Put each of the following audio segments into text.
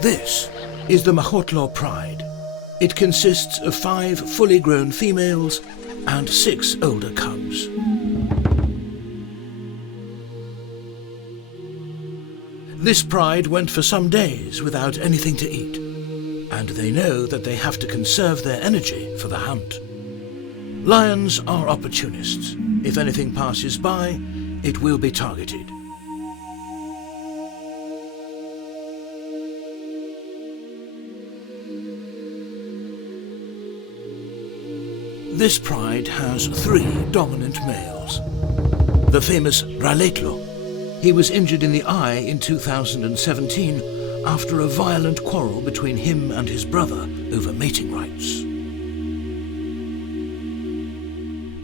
This is the Mahotlo Pride. It consists of 5 fully grown females and 6 older cubs. This pride went for some days without anything to eat, and they know that they have to conserve their energy for the hunt. Lions are opportunists. If anything passes by, it will be targeted. This pride has 3 dominant males. The famous Raletlo. He was injured in the eye in 2017 after a violent quarrel between him and his brother over mating rights.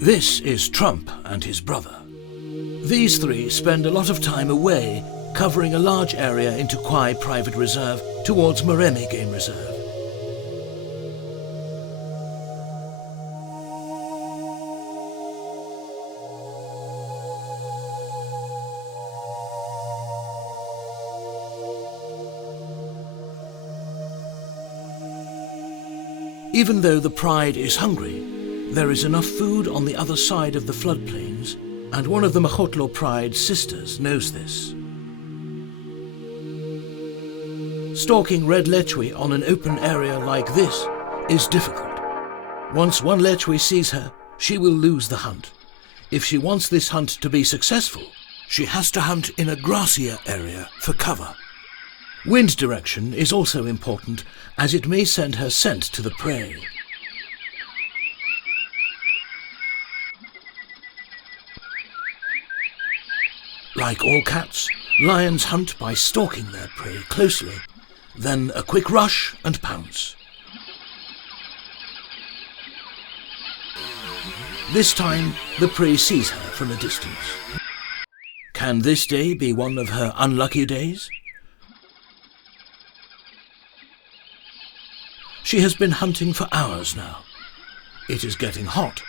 This is Trump and his brother. These 3 spend a lot of time away, covering a large area into Khwai Private Reserve towards Moremi Game Reserve. Even though the pride is hungry, there is enough food on the other side of the floodplains, and one of the Mahotlo Pride's sisters knows this. Stalking red lechwe on an open area like this is difficult. Once one lechwe sees her, she will lose the hunt. If she wants this hunt to be successful, she has to hunt in a grassier area for cover. Wind direction is also important, as it may send her scent to the prey. Like all cats, lions hunt by stalking their prey closely, then a quick rush and pounce. This time, the prey sees her from a distance. Can this day be one of her unlucky days? She has been hunting for hours now. It is getting hot.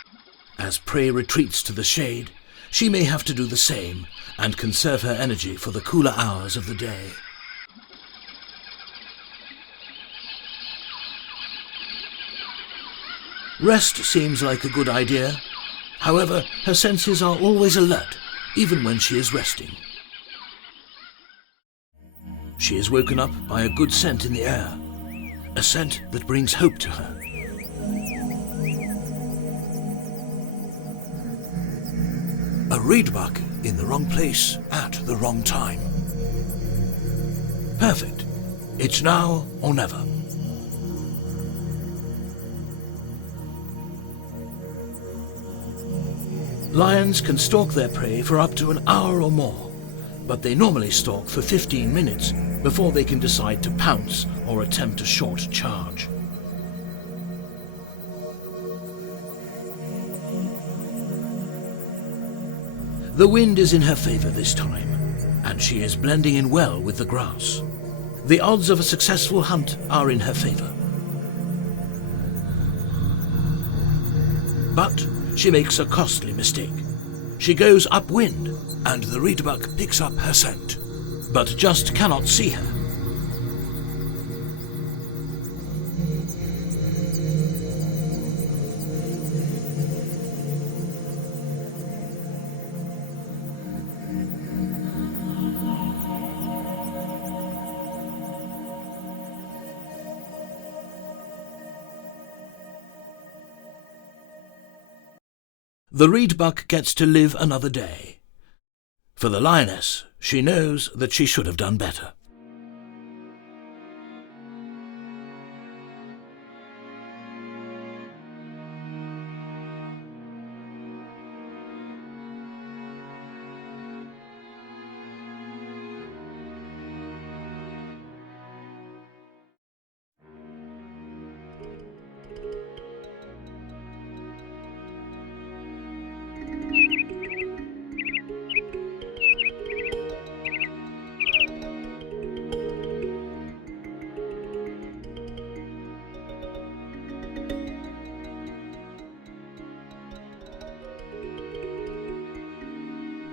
As prey retreats to the shade, she may have to do the same and conserve her energy for the cooler hours of the day. Rest seems like a good idea. However, her senses are always alert, even when she is resting. She is woken up by a good scent in the air. A scent that brings hope to her. A reedbuck in the wrong place at the wrong time. Perfect. It's now or never. Lions can stalk their prey for up to an hour or more, but they normally stalk for 15 minutes before they can decide to pounce or attempt a short charge. The wind is in her favor this time, and she is blending in well with the grass. The odds of a successful hunt are in her favor. But she makes a costly mistake. She goes upwind, and the reedbuck picks up her scent, but just cannot see her. The reedbuck gets to live another day. For the lioness, she knows that she should have done better.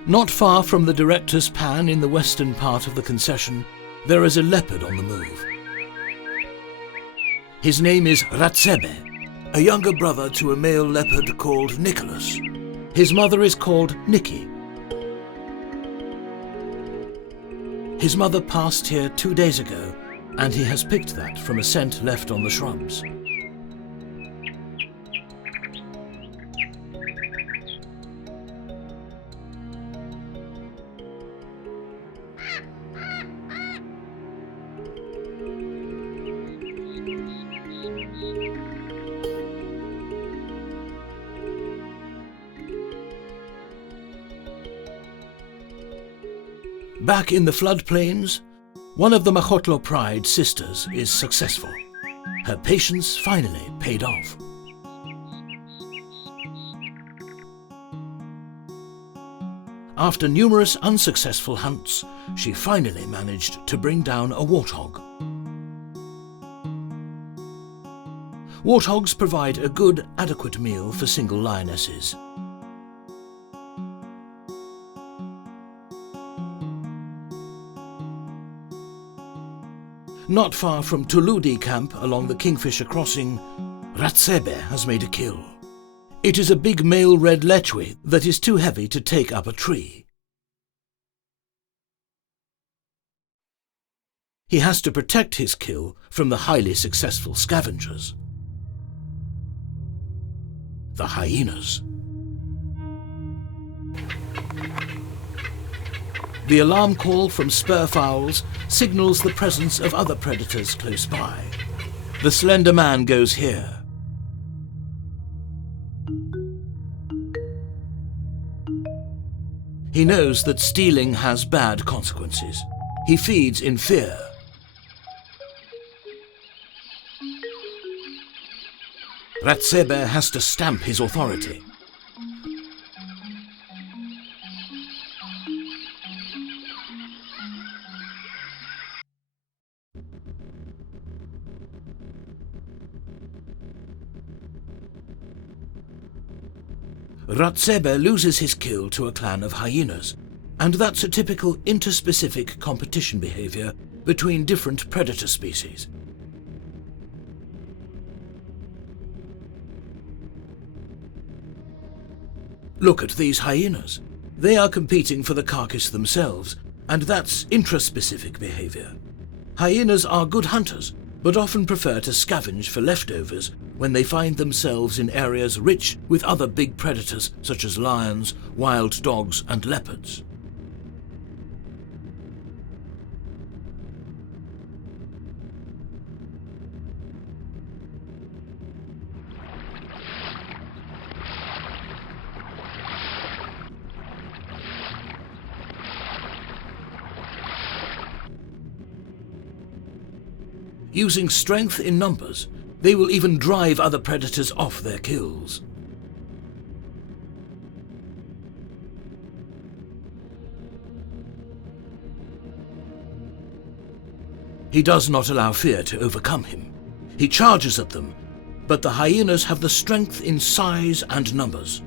Not far from the director's pan in the western part of the concession, there is a leopard on the move. His name is Ratsebe, a younger brother to a male leopard called Nicholas. His mother is called Nikki. His mother passed here 2 days ago, and he has picked that from a scent left on the shrubs. Back in the floodplains, one of the Makhotlo Pride sisters is successful. Her patience finally paid off. After numerous unsuccessful hunts, she finally managed to bring down a warthog. Warthogs provide a good, adequate meal for single lionesses. Not far from Tuludi camp along the Kingfisher crossing, Ratsebe has made a kill. It is a big male red lechwe that is too heavy to take up a tree. He has to protect his kill from the highly successful scavengers, the hyenas. The alarm call from spur fowls signals the presence of other predators close by. The slender man goes here. He knows that stealing has bad consequences. He feeds in fear. Ratsebe has to stamp his authority. Ratsebe loses his kill to a clan of hyenas, and that's a typical interspecific competition behavior between different predator species. Look at these hyenas. They are competing for the carcass themselves, and that's intraspecific behavior. Hyenas are good hunters, but often prefer to scavenge for leftovers when they find themselves in areas rich with other big predators such as lions, wild dogs and leopards. Using strength in numbers, they will even drive other predators off their kills. He does not allow fear to overcome him. He charges at them, but the hyenas have the strength in size and numbers.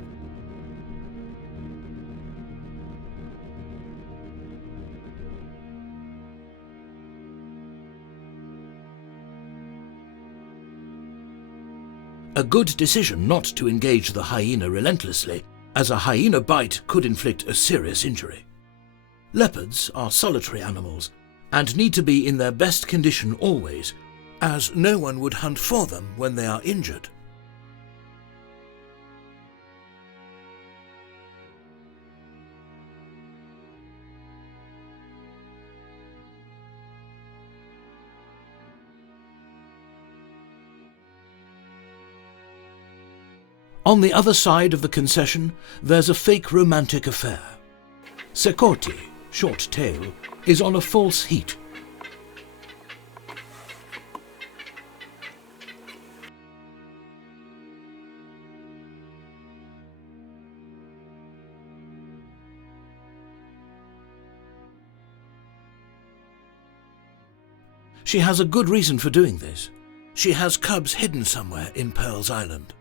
A good decision not to engage the hyena relentlessly, as a hyena bite could inflict a serious injury. Leopards are solitary animals and need to be in their best condition always, as no one would hunt for them when they are injured. On the other side of the concession, there's a fake romantic affair. Sekoti, short tail, is on a false heat. She has a good reason for doing this. She has cubs hidden somewhere in Pearl's Island.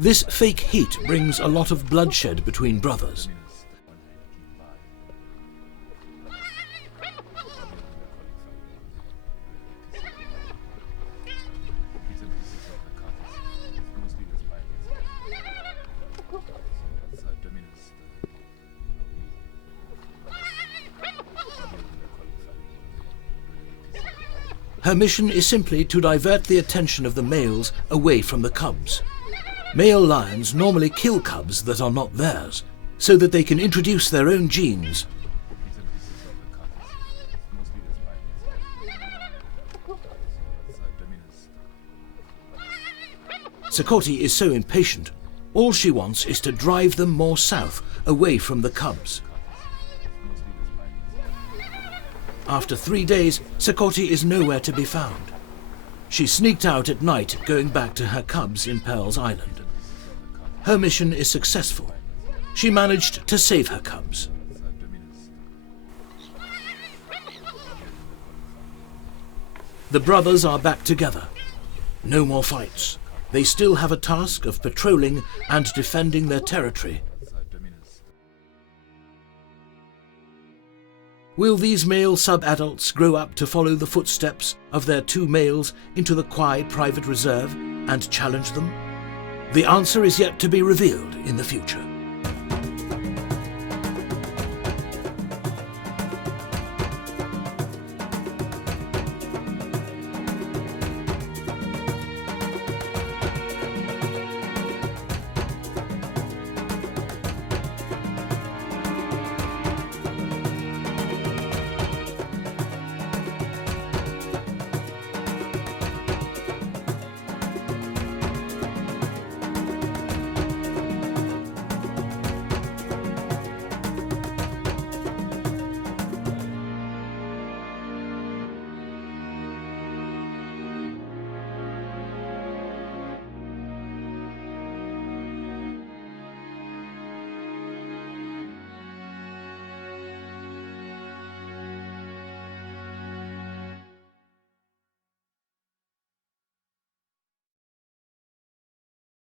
This fake heat brings a lot of bloodshed between brothers. Her mission is simply to divert the attention of the males away from the cubs. Male lions normally kill cubs that are not theirs, so that they can introduce their own genes. Sekoti is so impatient. All she wants is to drive them more south, away from the cubs. After 3 days, Sekoti is nowhere to be found. She sneaked out at night, going back to her cubs in Pearl's Island. Her mission is successful. She managed to save her cubs. The brothers are back together. No more fights. They still have a task of patrolling and defending their territory. Will these male sub-adults grow up to follow the footsteps of their 2 males into the Khwai Private Reserve and challenge them? The answer is yet to be revealed in the future.